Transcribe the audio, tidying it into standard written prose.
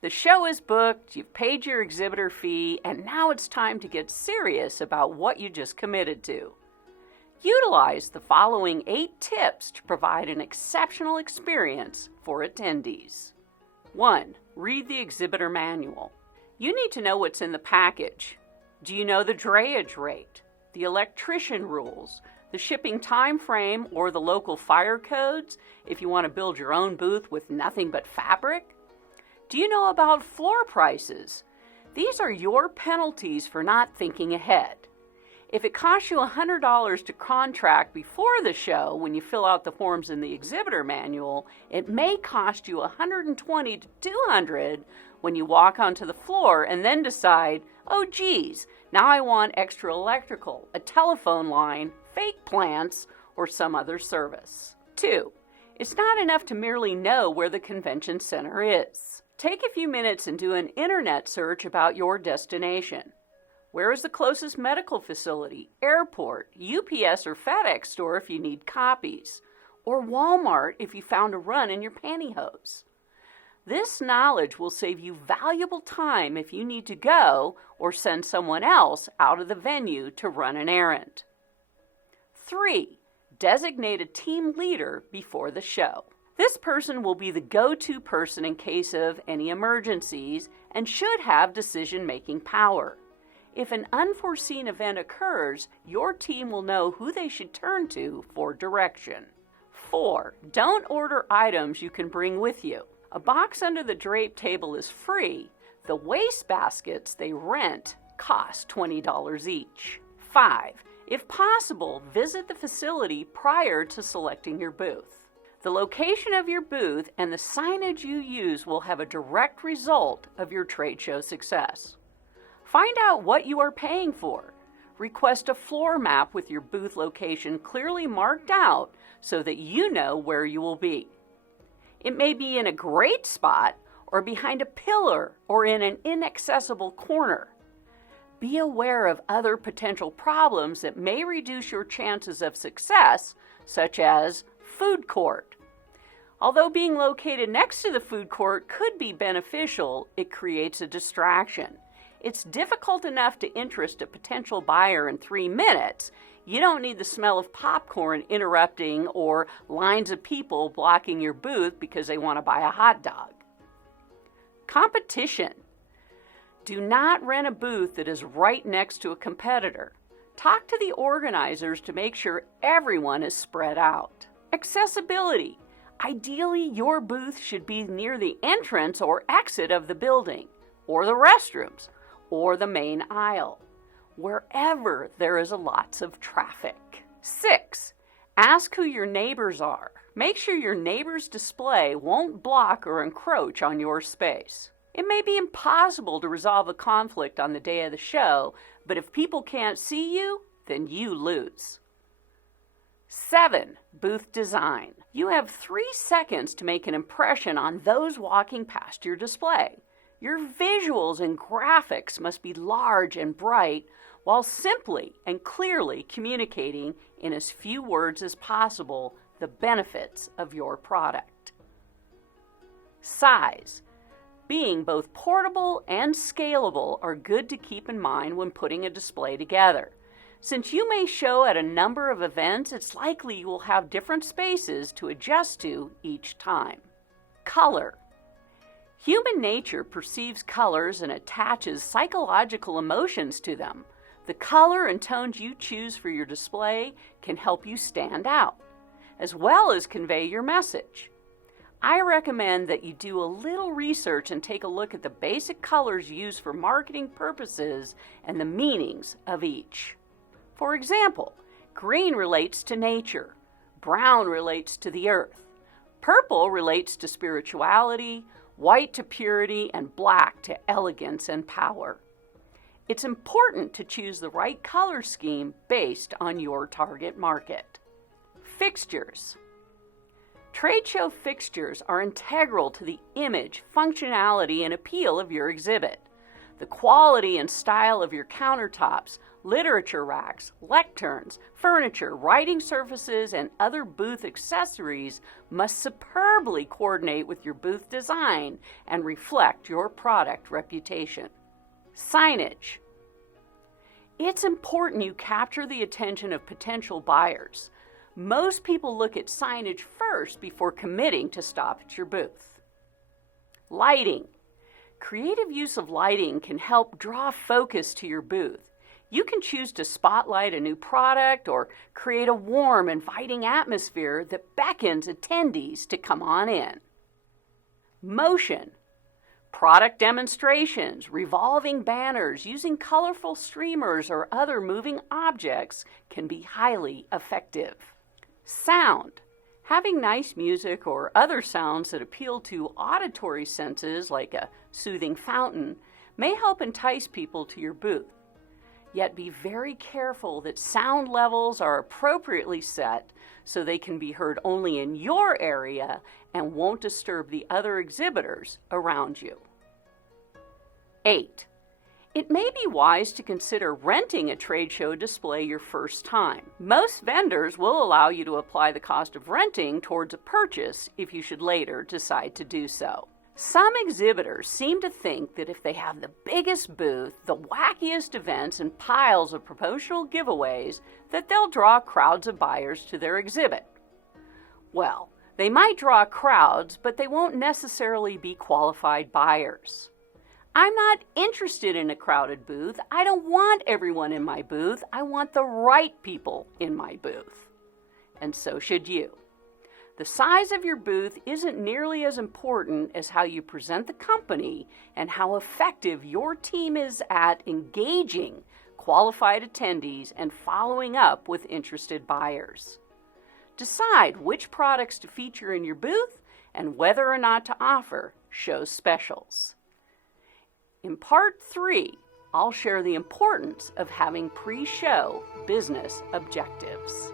The show is booked, you've paid your exhibitor fee, and now it's time to get serious about what you just committed to. Utilize the following 8 tips to provide an exceptional experience for attendees. 1. Read the exhibitor manual. You need to know what's in the package. Do you know the drayage rate, the electrician rules, the shipping time frame, or the local fire codes if you want to build your own booth with nothing but fabric? Do you know about floor prices? These are your penalties for not thinking ahead. If it costs you $100 to contract before the show when you fill out the forms in the exhibitor manual, it may cost you $120 to $200 when you walk onto the floor and then decide, oh geez, now I want extra electrical, a telephone line, fake plants, or some other service. 2. It's not enough to merely know where the convention center is. Take a few minutes and do an internet search about your destination. Where is the closest medical facility, airport, UPS or FedEx store if you need copies, or Walmart if you found a run in your pantyhose? This knowledge will save you valuable time if you need to go or send someone else out of the venue to run an errand. 3. Designate a team leader before the show. This person will be the go-to person in case of any emergencies and should have decision-making power. If an unforeseen event occurs, your team will know who they should turn to for direction. 4. Don't order items you can bring with you. A box under the drape table is free. The wastebaskets they rent cost $20 each. 5. If possible, visit the facility prior to selecting your booth. The location of your booth and the signage you use will have a direct result of your trade show success. Find out what you are paying for. Request a floor map with your booth location clearly marked out so that you know where you will be. It may be in a great spot or behind a pillar or in an inaccessible corner. Be aware of other potential problems that may reduce your chances of success, such as food court. Although being located next to the food court could be beneficial, it creates a distraction. It's difficult enough to interest a potential buyer in 3 minutes. You don't need the smell of popcorn interrupting or lines of people blocking your booth because they want to buy a hot dog. Competition. Do not rent a booth that is right next to a competitor. Talk to the organizers to make sure everyone is spread out. Accessibility. Ideally, your booth should be near the entrance or exit of the building, or the restrooms, or the main aisle, wherever there is lots of traffic. 6. Ask who your neighbors are. Make sure your neighbor's display won't block or encroach on your space. It may be impossible to resolve a conflict on the day of the show, but if people can't see you, then you lose. 7. Booth design. You have 3 seconds to make an impression on those walking past your display. Your visuals and graphics must be large and bright while simply and clearly communicating in as few words as possible the benefits of your product. Size. Being both portable and scalable are good to keep in mind when putting a display together. Since you may show at a number of events, it's likely you will have different spaces to adjust to each time. Color. Human nature perceives colors and attaches psychological emotions to them. The color and tones you choose for your display can help you stand out, as well as convey your message. I recommend that you do a little research and take a look at the basic colors used for marketing purposes and the meanings of each. For example, green relates to nature, brown relates to the earth, purple relates to spirituality, white to purity, and black to elegance and power. It's important to choose the right color scheme based on your target market. Fixtures. Trade show fixtures are integral to the image, functionality, and appeal of your exhibit. The quality and style of your countertops, literature racks, lecterns, furniture, writing surfaces, and other booth accessories must superbly coordinate with your booth design and reflect your product reputation. Signage. It's important you capture the attention of potential buyers. Most people look at signage first before committing to stop at your booth. Lighting. Creative use of lighting can help draw focus to your booth. You can choose to spotlight a new product or create a warm, inviting atmosphere that beckons attendees to come on in. Motion. Product demonstrations, revolving banners, using colorful streamers or other moving objects can be highly effective. Sound. Having nice music or other sounds that appeal to auditory senses, like a soothing fountain, may help entice people to your booth. Yet be very careful that sound levels are appropriately set so they can be heard only in your area and won't disturb the other exhibitors around you. 8. It may be wise to consider renting a trade show display your first time. Most vendors will allow you to apply the cost of renting towards a purchase if you should later decide to do so. Some exhibitors seem to think that if they have the biggest booth, the wackiest events, and piles of promotional giveaways, that they'll draw crowds of buyers to their exhibit. Well, they might draw crowds, but they won't necessarily be qualified buyers. I'm not interested in a crowded booth. I don't want everyone in my booth. I want the right people in my booth. And so should you. The size of your booth isn't nearly as important as how you present the company and how effective your team is at engaging qualified attendees and following up with interested buyers. Decide which products to feature in your booth and whether or not to offer show specials. In Part 3, I'll share the importance of having pre-show business objectives.